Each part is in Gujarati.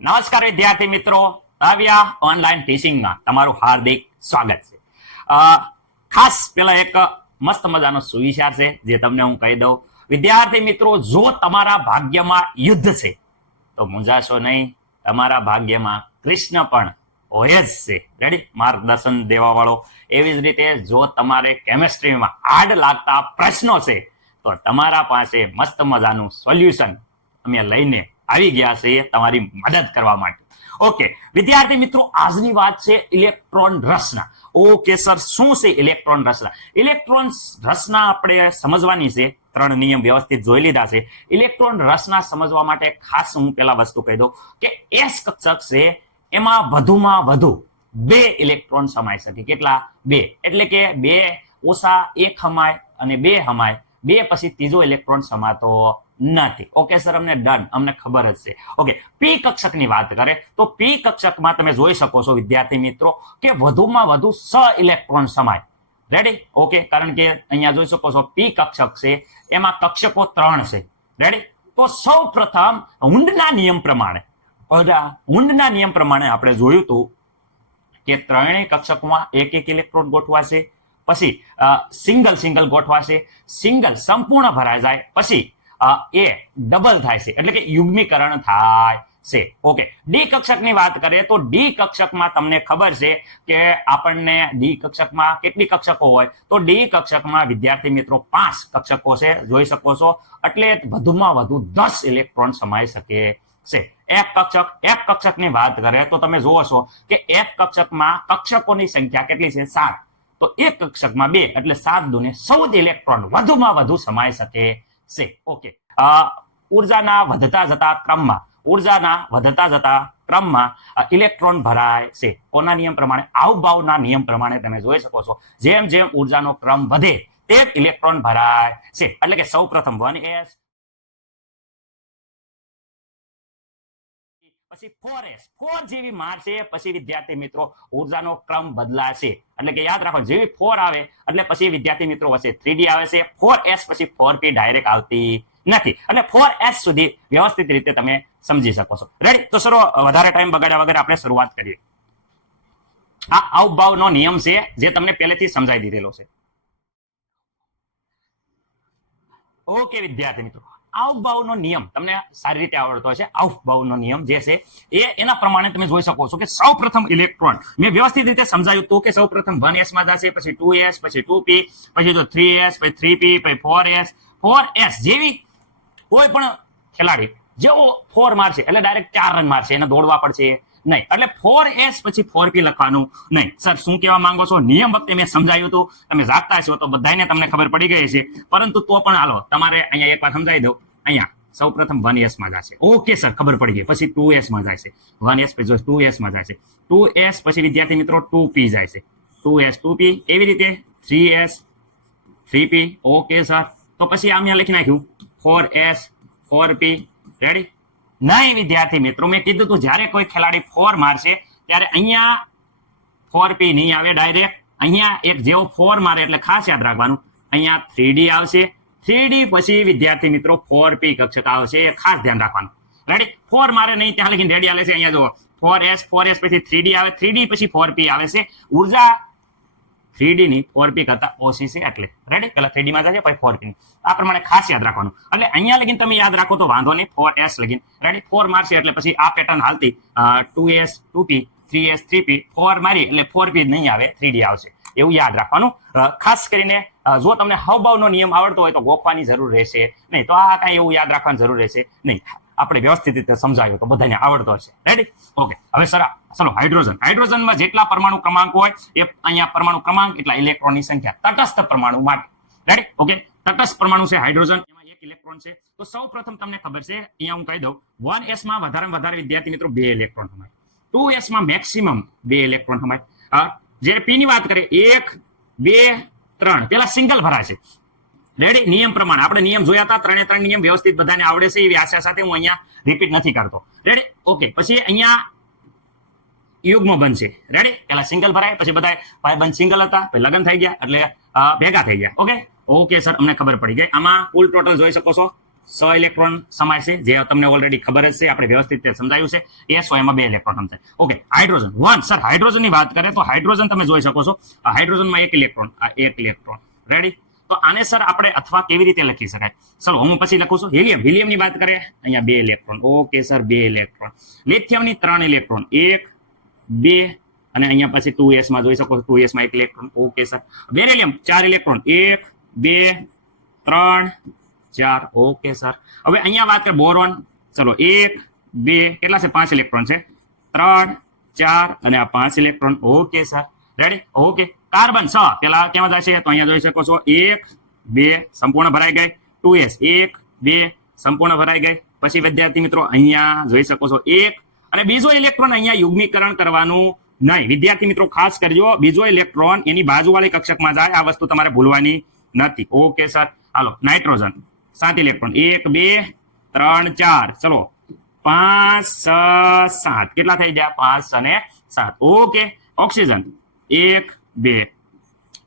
નમસ્કાર વિદ્યાર્થી મિત્રો, આવ્યા ઓનલાઈન ટીચિંગમાં તમારું હાર્દિક સ્વાગત છે. ખાસ પેલા એક મસ્ત મજાનો સુવિચાર છે જે તમને હું કહી દઉં. વિદ્યાર્થી મિત્રો, જો તમારા ભાગ્યમાં યુદ્ધ છે તો મૂંઝાશો નહીં, તમારા ભાગ્યમાં કૃષ્ણ પણ હોય જ છે. રેડી? માર્ગદર્શન દેવા વાળો. એવી જ રીતે જો તમારે કેમેસ્ટ્રીમાં હાર્ડ લાગતા પ્રશ્નો છે તો તમારા પાસે મસ્ત મજાનું સોલ્યુશન અમે લઈને આવી ગયા છે તમારી મદદ કરવા માટે. ઓકે વિદ્યાર્થી મિત્રો, આજની વાત છે ઇલેક્ટ્રોન રસના. ઓકે સર, શું છે ઇલેક્ટ્રોન રસના? ઇલેક્ટ્રોન રસના આપણે સમજવાની છે. 3 નિયમ વ્યવસ્થિત જોઈ લીધા છે. ઇલેક્ટ્રોન રસના સમજવા માટે ખાસ હું પેલા વસ્તુ કહી દઉં કે એસ કક્ષક છે એમાં વધુમાં વધુ 2 ઇલેક્ટ્રોન સમાઈ શકે. કેટલા? 2. એટલે કે 2 ઓછા 1 હમાય અને 2 હમાય. 2 પછી ત્રીજો ઇલેક્ટ્રોન સમાતો નથી. ઓકે સર, અમને ડન, અમને ખબર જ છે. ઓકે, પી કક્ષકની વાત કરે તો પી કક્ષકમાં તમે જોઈ શકો છો વિદ્યાર્થી મિત્રો કે વધુમાં વધુ 6 ઇલેક્ટ્રોન સમાય. રેડી? ઓકે, કારણ કે અહીંયા જોઈ શકો છો પી કક્ષક છે એમાં કક્ષકો 3 છે. રેડી? તો સૌ પ્રથમ હુન્ડના નિયમ પ્રમાણે આપણે જોયું હતું કે ત્રણેય કક્ષકમાં એક ઇલેક્ટ્રોન ગોઠવાશે, પછી સિંગલ ગોઠવાશે. સિંગલ સંપૂર્ણ ભરાઈ જાય પછી એ ડબલ થાય છે, એટલે કે યુગ્મીકરણ થાય છે. ઓકે, ડી કક્ષકની વાત કરીએ તો ડી કક્ષકમાં તમને ખબર છે કે આપણને ડી કક્ષકમાં કેટલી કક્ષકો હોય? તો ડી કક્ષકમાં વિદ્યાર્થી મિત્રો 5 કક્ષકો છે, જોઈ શકો છો. એટલે વધુમાં વધુ 10 ઇલેક્ટ્રોન સમાઈ શકે છે. એફ કક્ષકની વાત કરીએ તો તમે જોવો છો કે એફ કક્ષકમાં કક્ષકોની સંખ્યા કેટલી છે? 7. તો એક કક્ષકમાં 2 એટલે 7 દુને 14 ઇલેક્ટ્રોન વધુમાં વધુ સમાઈ શકે છે. ઓકે, ઉર્જાના વધતા જતા ક્રમમાં ઇલેક્ટ્રોન ભરાય છે. કોના નિયમ પ્રમાણે? આવભાવના નિયમ પ્રમાણે તમે જોઈ શકો છો. જેમ જેમ ઉર્જાનો ક્રમ વધે તેમ ઇલેક્ટ્રોન ભરાય છે. એટલે કે સૌ પ્રથમ 1s, પછી 4s, 4 જેવી મારશે પછી વિદ્યાર્થી મિત્રો ઉર્જાનો ક્રમ બદલાશે. એટલે કે યાદ રાખો, જેવી 4 આવે એટલે પછી વિદ્યાર્થી મિત્રો વચ્ચે 3d આવે છે. 4s પછી 4p ડાયરેક્ટ આવતી નથી. એટલે 4s સુધી વ્યવસ્થિત રીતે તમે સમજી શકો છો. રેડી? તો સરો વધારે ટાઈમ બગાડ્યા વગર આપણે શરૂઆત કરીએ. આ આવભાવનો નિયમ છે જે તમને પહેલેથી સમજાવી દીધેલો છે. ઓકે વિદ્યાર્થી મિત્રો, આવભાવનો નિયમ તમને સારી રીતે આવડતો હશે. આવભાવનો નિયમ જે છે એના પ્રમાણે તમે જોઈ શકો છો કે સૌપ્રથમ ઇલેક્ટ્રોન મેં વ્યવસ્થિત રીતે સમજાવ્યું હતું કે સૌપ્રથમ 1s માં જશે, પછી 2s, પછી 2p, પછી તો 3s, પછી 3p, પછી 4s જેવી કોઈ પણ ખેલાડી જેવો 4 મારશે એટલે ડાયરેક્ટ 4 રન મારશે, એને દોડવા પડશે નહીં. એટલે 4s પછી 4p લખવાનું નહીં. સર શું કહેવા માંગો છો? નિયમ વખતે મેં સમજાવ્યું હતું, તમે જાગતા છો તો બધાને તમને ખબર પડી ગઈ છે, પરંતુ તો પણ હાલો તમારે અહીંયા એકવાર સમજાવી દઉં. અહીંયા સૌ પ્રથમ 1s માં જશે. ઓકે સર, ખબર પડી ગઈ. પછી 2s માં જાય છે, 1s પછી 2s માં જાય છે, 2s પછી વિદ્યાર્થી મિત્રો 2p જાય છે, 2s 2p, એવી રીતે 3s 3p. ઓકે સર, તો પછી આમ લખી નાખ્યું 4s 4p. રેડી? નહીં વિદ્યાર્થી મિત્રો, મેં કીધું તું જ્યારે કોઈ ખેલાડી 4 મારશે ત્યારે અહીંયા 4p નહીં આવે ડાયરેક્ટ. અહીંયા એક જેવો 4 મારે એટલે ખાસ યાદ રાખવાનું, અહીંયા 3d આવશે. 3d પછી વિદ્યાર્થી મિત્રો 4p કક્ષક આવશે, એ ખાસ ધ્યાન રાખવાનું. રેડી? 4 મારે નહીં ત્યાં લગીને રેડી આવે છે. અહીંયા જુઓ 4s પછી 3d આવે, 3d પછી 4p આવે છે. ઉર્જા 3d ની 4p કરતા ઓછી છે એટલે. રેડી? પેલા 3d માં જશે પછી 4p. આ પ્રમાણે ખાસ યાદ રાખવાનું. એટલે અહીંયા લગીને તમે યાદ રાખો તો વાંધો નહીં. 4s લગીને રેડી? 4 મારશે એટલે પછી આ પેટર્ન હાલતી 2s 2p, 3s 3p, 4 મારી એટલે 4p નહીં આવે, 3d આવશે. એવું યાદ રાખવાનું. ખાસ કરીને જો તમને હાવભાવનો નિયમ આવડતો હોય તો ગોખવાની જરૂર રહેશે નહીં, તો આ કાંઈ એવું યાદ રાખવાની જરૂર રહેશે નહીં. આપણે વ્યવસ્થિત રીતે સમજાવ્યું તો બધાને આવડતો હશે. રેડી? ઓકે, હવે ચલો હાઇડ્રોજનમાં જેટલા પરમાણુ ક્રમાંક હોય એ અહીંયા પરમાણુ ક્રમાંક એટલા ઇલેક્ટ્રોનની સંખ્યા તટસ્થ પરમાણુ માટે. રેડી? ઓકે, તટસ્થ પરમાણુ છે હાઇડ્રોજન, એમાં 1 ઇલેક્ટ્રોન છે. તો સૌ પ્રથમ તમને ખબર છે, અહીંયા હું કહી દઉં, 1s માં વધારેમાં વધારે વિદ્યાર્થી મિત્રો 2 ઇલેક્ટ્રોન સમાય, 2s માં મેક્સિમમ 2 ઇલેક્ટ્રોન સમાય. જ્યારે p ની વાત કરીએ 1 2 3 પેલા સિંગલ ભરાય છે. રેડી? નિયમ પ્રમાણે આપણે નિયમ જોયા હતા, 3 નિયમ વ્યવસ્થિત બધાને આવડે છે એવી આશા સાથે હું અહીંયા રિપીટ નથી કરતો. રેડી? ઓકે, પછી અહીંયા યુગ્મ બનશે. રેડી? પેલા સિંગલ ભરાય, પછી બધા ભાઈબંધ સિંગલ હતા, પછી લગ્ન થઈ ગયા એટલે ભેગા થઈ ગયા. ઓકે સર, અમને ખબર પડી ગઈ. આમાં કુલ ટોટલ જોઈ શકો છો સ ઇલેક્ટ્રોન સમાય છે, જે તમને ઓલરેડી ખબર જ છે, આપણે વ્યવસ્થિત રીતે સમજાયું છે. એસ હોય એમાં 2 ઇલેક્ટ્રોન સમજાય. Okay, hydrogen 1. સર હાઇડ્રોજનની વાત કરીએ તો હાઇડ્રોજન તમે જોઈ શકો છો, આ હાઇડ્રોજનમાં 1 ઇલેક્ટ્રોન, આ 1 ઇલેક્ટ્રોન. રેડી? તો આને સર આપણે અથવા કેવી રીતે લખી શકાય? ચલો હું પછી લખું છું. હિલિયમ, હિલિયમની વાત કરીએ, અહીંયા 2 ઇલેક્ટ્રોન. Okay sir, 2 electron. લિથિયમની 3 ઇલેક્ટ્રોન, 1 2 અને અહીંયા પછી 2s માં જોઈ શકો છો, 2s માં 1 electron. Okay sir. Beryllium 4 electron, 1 2 3 4. Okay sir. હવે અહીંયા વાત કરીએ બોરોન, ચલો 1 2 કેટલા છે? 5 ઇલેક્ટ્રોન છે, 3 4 અને આ 5 electron. Okay sir, ready? Okay. Carbon 6 પેલા કેવા જાય છે? તો અહીંયા જોઈ શકો છો 1 2 સંપૂર્ણ ભરાઈ ગઈ, 2s 1 2 સંપૂર્ણ ભરાઈ ગઈ. પછી વિદ્યાર્થી મિત્રો અહીંયા જોઈ શકો છો 1 અને બીજો ઇલેક્ટ્રોન અહીંયા યુગ્મીકરણ કરવાનું નહીં. વિદ્યાર્થી મિત્રો ખાસ કરજો, બીજો ઇલેક્ટ્રોન એની બાજુવાળી કક્ષકમાં જાય, આ વસ્તુ તમારે ભૂલવાની નથી. Okay sir. હાલો, નાઇટ્રોજન 7 ઇલેક્ટ્રોન, 1 2 3 4, ચલો 5 6 7 કેટલા થઈ ગયા? 5 અને 7. ઓકે. ઓક્સિજન 1 2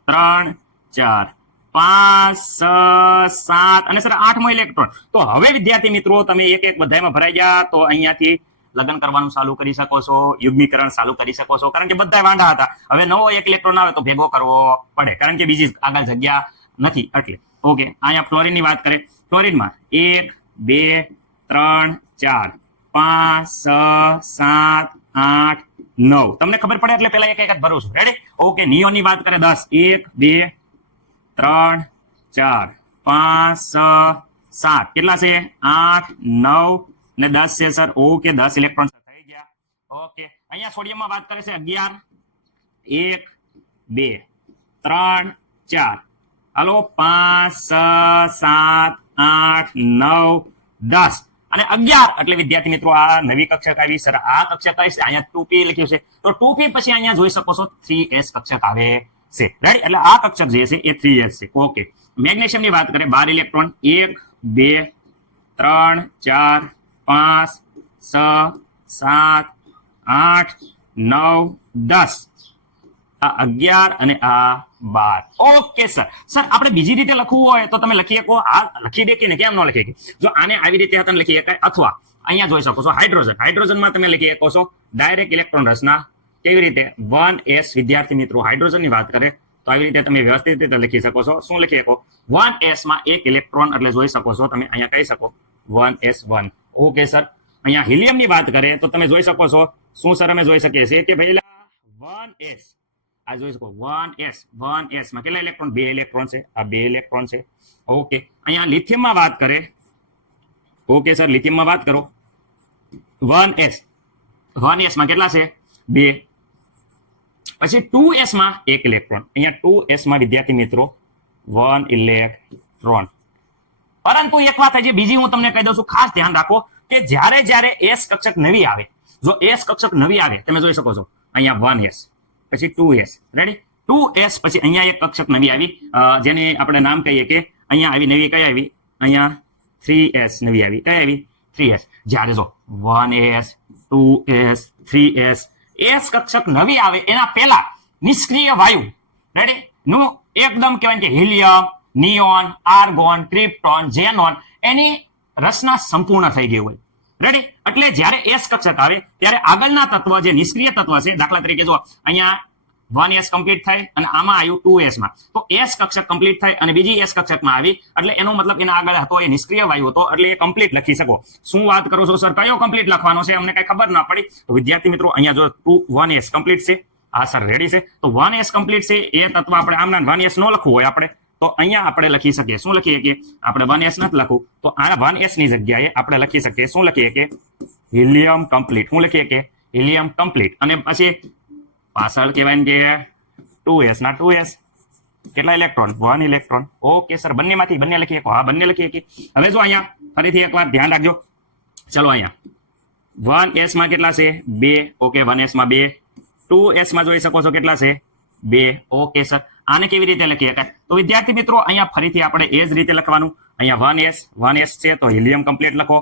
3 4 5 6 7 અને સર 8મો ઇલેક્ટ્રોન. તો હવે વિદ્યાર્થી મિત્રો તમે એક એક બધામાં ભરાઈ ગયા, તો અહીંયાથી લગ્ન કરવાનું ચાલુ કરી શકો છો, યુગ્મીકરણ ચાલુ કરી શકો છો, કારણ કે બધા વાંઢા હતા. હવે નવો 1 ઇલેક્ટ્રોન આવે તો ભેગો કરવો પડે, કારણ કે બીજી આગળ જગ્યા નથી એટલે. ઓકે, અહીંયા ફ્લોરિનની વાત કરીએ. ફ્લોરિનમાં 1 2 3 4 5 6 7 8 9. તમને ખબર પડે એટલે પેલા એક એક જ ભરું છું. રેડી? ઓકે. નિયોનની વાત કરીએ 10, 1 2 3 4 5 6 7 કેટલા છે? 8 9 ને 10 છે સર. ઓકે, 10 ઇલેક્ટ્રોન થઈ ગયા. ઓકે. અહીંયા સોડિયમમાં વાત કરે છે 11 1 2 3 4 હાલો 5 6 7 8 9 10 અને 11 એટલે વિદ્યાર્થી મિત્રો આ નવી કક્ષક આવી સર. આ કક્ષક કઈ છે? અહીંયા 2p લખ્યું છે, તો 2p પછી અહીંયા જોઈ શકો છો 3s કક્ષક આવે છે. રેડી? એટલે આ કક્ષક જે છે એ 3s છે. ઓકે. મેગ્નેશિયમની વાત કરીએ 12 ઇલેક્ટ્રોન, 1 2 3 4 5 6 7 8 9 10 આ 11 અને આ 12. Okay sir. સર આપણે બીજી રીતે લખવું હોય તો તમે લખી શકો, આ લખી દે કે કેમ ન લખી શકે? જો આને આવી રીતે તમે લખી શકાય, અથવા અહીંયા જોઈ શકો છો હાઇડ્રોજન, હાઇડ્રોજનમાં તમે લખી શકો છો ડાયરેક્ટ ઇલેક્ટ્રોન રચના. કેવી રીતે? 1s. વિદ્યાર્થી મિત્રો હાઇડ્રોજનની વાત કરે તો આવી રીતે તમે વ્યવસ્થિત રીતે લખી શકો છો. શું લખી શકો? 1s માં 1 ઇલેક્ટ્રોન એટલે જોઈ શકો છો તમે અહીંયા કહી શકો 1s1. Okay sir. અહીંયા હિલિયમની વાત કરે તો તમે જોઈ શકો છો, શું સર અમે જોઈ શકીએ છીએ કે ભાઈ 1s આ જોઈ શકો 1s માં કેટલા ઇલેક્ટ્રોન? 2 ઇલેક્ટ્રોન છે, આ 2 ઇલેક્ટ્રોન છે. ઓકે. અહીંયા લિથિયમમાં વાત કરે. ઓકે સર, લિથિયમમાં વાત કરો 1s માં કેટલા છે? 2. પછી 2s માં 1 ઇલેક્ટ્રોન. અહીંયા 2s માં વિદ્યાર્થી મિત્રો 1 ઇલેક્ટ્રોન. પરંતુ એક વાત હજી બીજી હું તમને કહી દઉં છું, ખાસ ધ્યાન રાખો કે જ્યારે s કક્ષક નવી આવે, જો s કક્ષક નવી આવે તમે જોઈ શકો છો અહીંયા 1s પછી 2s. રેડી? 2s પછી અહીંયા એક કક્ષક નવી આવી, જેને આપણે નામ કહીએ કે અહીંયા આવી નવી કઈ આવી? અહીંયા 3s નવી આવી. કઈ આવી? 3s. જ્યારે જો 1s 2s 3s s કક્ષક નવી આવે એના પહેલા નિષ્ક્રિય વાયુ, રેડી, નું એકદમ કહેવાય કે helium, neon, argon, krypton, xenon એની રચના સંપૂર્ણ થઈ ગઈ હોય. રેડી? એટલે જ્યારે s કક્ષક આવે ત્યારે આગળના તત્વ જે નિષ્ક્રિય તત્વ છે, દાખલા તરીકે જો અહીંયા 1s કમ્પ્લીટ થાય અને આમાં આવ્યું 2s માં, તો s કક્ષક કમ્પ્લીટ થાય અને બીજી s કક્ષકમાં આવી એટલે એનો મતલબ એના આગળ હતો એ નિષ્ક્રિય વાયુ હતો, એટલે એ કમ્પ્લીટ લખી શકો. શું વાત કરો છો સર? કયો કમ્પ્લીટ લખવાનો છે? અમને કઈ ખબર ના પડી. તો વિદ્યાર્થી મિત્રો અહીંયા જો 1s કમ્પ્લીટ છે, હા સર રેડી છે, તો 1s કમ્પ્લીટ છે એ તત્વ આપણે આમના 1s નો લખવું હોય આપણે તો અહીંયા આપણે લખી શકીએ. શું લખીએ કે આપણે 1s નથી લખવું તો આ 1s ની જગ્યાએ આપણે લખી શકીએ. શું લખીએ કે હિલિયમ કમ્પ્લીટ. શું લખીએ કે હિલિયમ કમ્પ્લીટ. અને પછી પાછળ કહેવાય કે 2s ના 2s કેટલા ઇલેક્ટ્રોન? 1 ઇલેક્ટ્રોન. ઓકે સર, બંનેમાંથી બંને લખીએ. હા, બંને લખીએ કે. હવે જો અહીંયા ફરીથી એકવાર ધ્યાન રાખજો. ચલો અહીંયા 1s માં કેટલા છે? 2. ઓકે, 1s માં 2. 2s માં જોઈ શકો છો કેટલા છે? 2. ઓકે સર, આને કેવી રીતે લખી શકાય? તો વિદ્યાર્થી મિત્રો અહીંયા ફરીથી આપણે એ જ રીતે લખવાનું. અહીંયા 1s છે તો હિલિયમ કમ્પ્લીટ લખો.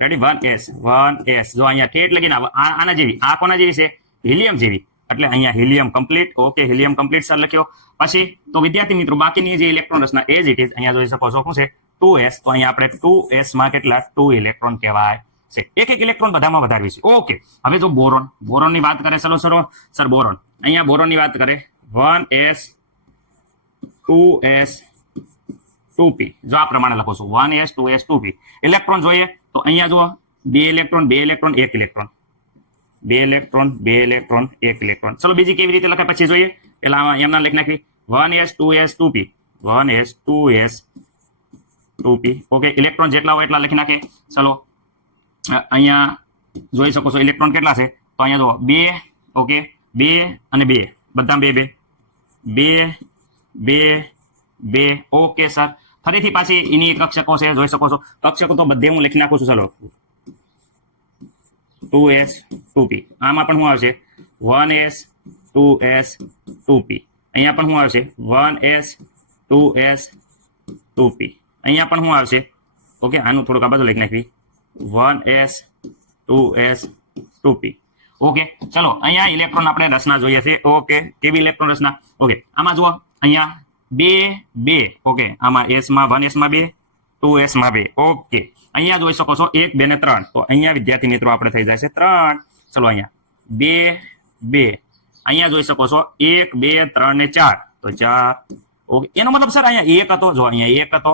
રેડી? 1s જો અહીંયા ઠેઠ લગીને આના જેવી, આ કોના જેવી છે? હિલિયમ જેવી, એટલે અહીંયા helium complete. Okay, helium complete sir લખ્યો. પછી તો વિદ્યાર્થી મિત્રો બાકીની જે ઇલેક્ટ્રોન રચના એઝ ઇટ ઇઝ અહીંયા જોઈ શકો છો શું છે? 2s, તો અહીંયા આપણે 2s માં કેટલા 2 ઇલેક્ટ્રોન કહેવાય છે. એક ઇલેક્ટ્રોન બધામાં વધારવી છે. ઓકે, હવે જો બોરોન ની વાત કરે, ચલો સર બોરોન, અહીંયા બોરોન ની વાત કરે 1s 2s 2p, જો આ પ્રમાણે લખો છો 1s 2s 2p. ઇલેક્ટ્રોન જોઈએ તો અહીંયા જુઓ 2 electron 1 electron 2 electron 2 electron 1 electron. ચલો બીજી કેવી રીતે લખાય પછી જોઈએ. પેલા એમના લખી નાખવી 1s 2s 2p 1s 2s 2p. Okay, electron જેટલા હોય એટલા લખી નાખે. ચલો અહીંયા જોઈ શકો છો ઇલેક્ટ્રોન કેટલા છે, તો અહીંયા જુઓ 2, ઓકે 2 અને 2, બધા 2 2 2 2. ઓકે સર, ફરીથી પાછી એની કક્ષકો છે, જોઈ શકો છો કક્ષકો તો બધે હું લખી નાખું છું. ચલો 2s 2p, આમાં પણ શું આવશે 1s 2s 2p. અહીંયા પણ શું આવશે 1s 2s 2p. અહીંયા પણ શું આવશે, ઓકે આનું થોડુંક આ બાજુ લખી નાખવી 1s 2s 2p. ઓકે, ચલો અહીંયા ઇલેક્ટ્રોન આપણે રચના જોઈએ છે. ઓકે, કેવી ઇલેક્ટ્રોન રચના. ઓકે, આમાં જુઓ અહીંયા 2 2, ઓકે આમાં s માં 1s માં 2 2s માં 2. ઓકે, અહીંયા જોઈ શકો છો 1 2 ને 3, તો અહીંયા વિદ્યાર્થી મિત્રો આપણે થઈ જાય છે 3. ચલો અહીંયા 2 2, અહીંયા જોઈ શકો છો 1 2 3 ને 4, તો 4. ઓકે, એનો મતલબ સર અહીંયા 1 હતો, જો અહીંયા 1 હતો,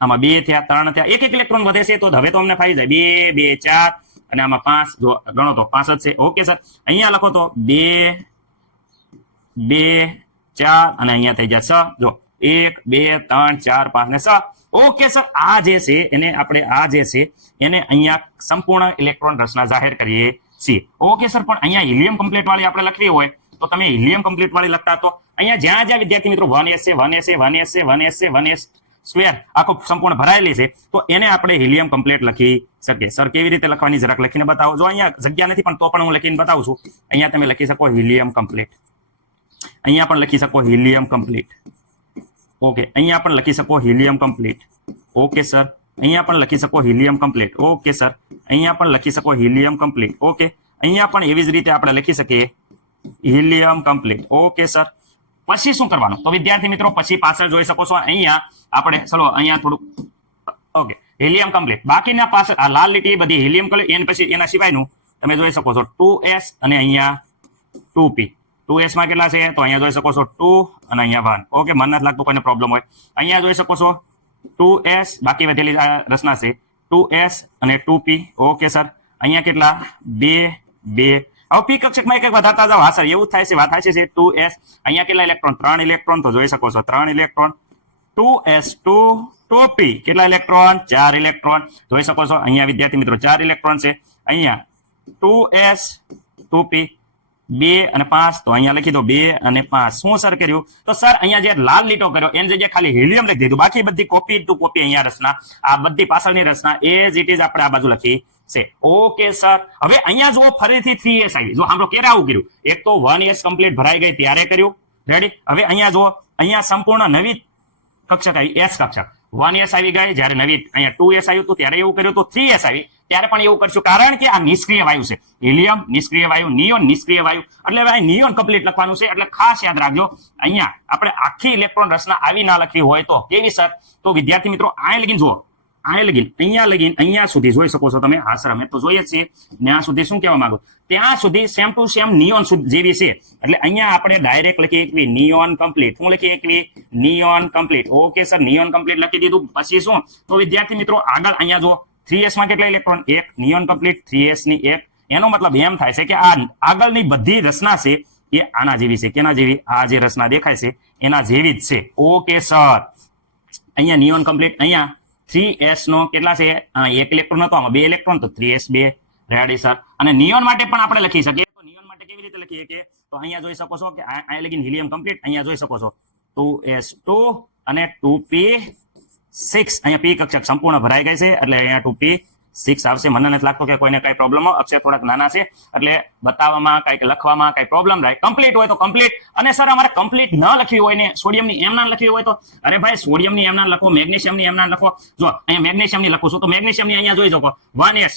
આમાં 2 થયા 3 થયા, એક ઇલેક્ટ્રોન વધે છે, તો હવે તો અમને ફાવી જાય 2 2 4 અને આમાં 5, જો ગણો તો 5 જ છે. ઓકે સર, અહીંયા લખો તો 2 2 4 અને અહીંયા થઈ જાય 6, જો 1 2 3 4 5 ને 6. ઓકે સર, આ જે છે એને આપણે એને અહીંયા સંપૂર્ણ ઇલેક્ટ્રોન રચના જાહેર કરીએ છીએ. ઓકે સર, પણ અહીંયા હિલિયમ કમ્પ્લીટ વાળી આપણે લખવી હોય તો તમે હિલિયમ કમ્પ્લીટ વાળી લખતા તો અહીંયા જ્યાં વિદ્યાર્થી મિત્રો 1s છે 1s છે 1s છે 1s છે 1s સ્ક્વેર આખો સંપૂર્ણ ભરાયેલી છે, તો એને આપણે હિલિયમ કમ્પ્લીટ લખી શકીએ. સર કેવી રીતે લખવાની જરાક લખીને બતાવો. જો અહીંયા જગ્યા નથી પણ તો પણ હું લખીને બતાવું છું. અહીંયા તમે લખી શકો હિલિયમ કમ્પ્લીટ, અહીંયા પણ લખી શકો હિલિયમ કમ્પ્લીટ. ઓકે, અહીંયા પણ લખી શકો હિલિયમ કમ્પ્લીટ. ઓકે સર, અહીંયા પણ લખી શકો હિલિયમ કમ્પ્લીટ. ઓકે સર, અહીંયા પણ લખી શકો હિલિયમ કમ્પ્લીટ. ઓકે, અહીંયા પણ એવી જ રીતે આપણે લખી શકીએ હિલિયમ કમ્પ્લીટ. ઓકે સર, પછી શું કરવાનું તો વિદ્યાર્થી મિત્રો પછી પાછળ જોઈ શકો છો અહીંયા આપણે, ચલો અહીંયા થોડું, ઓકે હિલિયમ કમ્પ્લીટ, બાકીના પાછળ આ લાલ લીટી બધી હિલિયમ કમ્પ્લીટ, એના પછી એના સિવાયનું તમે જોઈ શકો છો 2s અને અહીંયા 2p. 2s માં કેટલા છે તો અહીંયા જોઈ શકો છો 2 અને અહીંયા 1. ઓકે, મને નથી લાગતું કોઈને પ્રોબ્લેમ હોય. અહીંયા જોઈ શકો છો 2s, બાકી વધેલી રચના છે 2s અને 2p. ઓકે સર, અહીંયા કેટલા 2 2. હવે પી કક્ષકમાં એક વધારતા જાઓ. હા સર, એવું થાય છે, વાત થાય છે 2s. અહીંયા કેટલા ઇલેક્ટ્રોન 3 ઇલેક્ટ્રોન, તો જોઈ શકો છો 3 ઇલેક્ટ્રોન. 2s 2p કેટલા ઇલેક્ટ્રોન 4 ઇલેક્ટ્રોન, જોઈ શકો છો અહીંયા વિદ્યાર્થી મિત્રો 4 ઇલેક્ટ્રોન છે. અહીંયા 2s 2p 2 અને 5, તો અહીંયા લખી દો 2 અને 5. શું સર કર્યું તો સર અહીંયા જે લાલ લીટો કર્યો એની જગ્યાએ ખાલી હિલિયમ લખી દીધું, બાકી બધી કોપી ટુ કોપી અહીંયા રચના, આ બધી પાછળની રચના એઝ ઇટ ઇઝ આપણે આ બાજુ લખી છે. ઓકે સર, હવે અહીંયા જુઓ ફરીથી 3s આવી. જો સાંભળો ક્યારે આવું કર્યું, એક તો 1s કમ્પ્લીટ ભરાઈ ગઈ ત્યારે કર્યું, રેડી. હવે અહીંયા જુઓ અહીંયા સંપૂર્ણ નવી કક્ષક આવી, s કક્ષક 1s આવી ગઈ, જ્યારે નવી અહીંયા 2s આવ્યું હતું ત્યારે એવું કર્યું, તો 3s આવી ત્યારે પણ એવું કરશું, કારણ કે આ નિષ્ક્રિય વાયુ છે. હિલિયમ નિષ્ક્રિય વાયુ, નિયોન નિષ્ક્રિય વાયુ, એટલે ભાઈ નિયોન કમ્પ્લીટ લખવાનું છે. એટલે ખાસ યાદ રાખજો, અહીંયા આપણે આખી ઇલેક્ટ્રોન રચના આવી ના લખવી હોય તો કેવી સર, તો વિદ્યાર્થી મિત્રો આ લગીન જુઓ, આ લગીન અહીંયા સુધી જોઈ શકો છો તમે. હા સર, અમે તો જોઈએ જ છીએ. ત્યાં સુધી શું કહેવા માંગુ, ત્યાં સુધી સેમ ટુ સેમ નિયોન જેવી છે. એટલે અહીંયા આપણે ડાયરેક્ટ લખીએ એકવી નિયોન કમ્પ્લીટ. શું લખીએ એકવી neon complete. Okay sir, neon complete લખી દીધું. પછી શું તો વિદ્યાર્થી મિત્રો આગળ અહીંયા જુઓ 3s માં કેટલા ઇલેક્ટ્રોન 1, નિયોન કમ્પ્લીટ 3s ની 1. એનો મતલબ એમ થાય છે કે આ આગળની બધી રચના છે એ આના જેવી છે. કેના જેવી, આ જે રચના દેખાય છે એના જેવી જ છે. ઓકે સર, અહીંયા નિયોન કમ્પ્લીટ, અહીંયા 3s નો કેટલા છે 1 ઇલેક્ટ્રોન હતો, આમાં 2 ઇલેક્ટ્રોન, તો 3s 2. રેડી સર, અને નિયોન માટે પણ આપણે લખી શકીએ. તો નિયોન માટે કેવી રીતે લખીએ કે તો અહીંયા જોઈ શકો છો કે અહીંયા લગીન હિલિયમ કમ્પ્લીટ, અહીંયા જોઈ શકો છો 2s2 અને 2p6. અહીંયા p કક્ષક સંપૂર્ણ ભરાઈ ગઈ છે એટલે અહીંયા 2p6 આવશે. મને નથી લાગતો કે કોઈને કઈ પ્રોબ્લેમ હોય, અક્ષર થોડાક નાના છે એટલે બતાવવામાં કઈક લખવામાં કઈ પ્રોબ્લેમ રહે. કમ્પ્લીટ હોય તો કમ્પ્લીટ, અને સર અમારે કમ્પ્લીટ ન લખવી હોય ને સોડિયમની એમ ના લખવી હોય તો અરે ભાઈ સોડિયમની એમ ના લખો, મેગ્નેશિયમની એમ ના લખો. જો અહીંયા મેગ્નેશિયમની લખું છું તો મેગ્નેશિયમની અહીંયા જોઈ શકો 1s,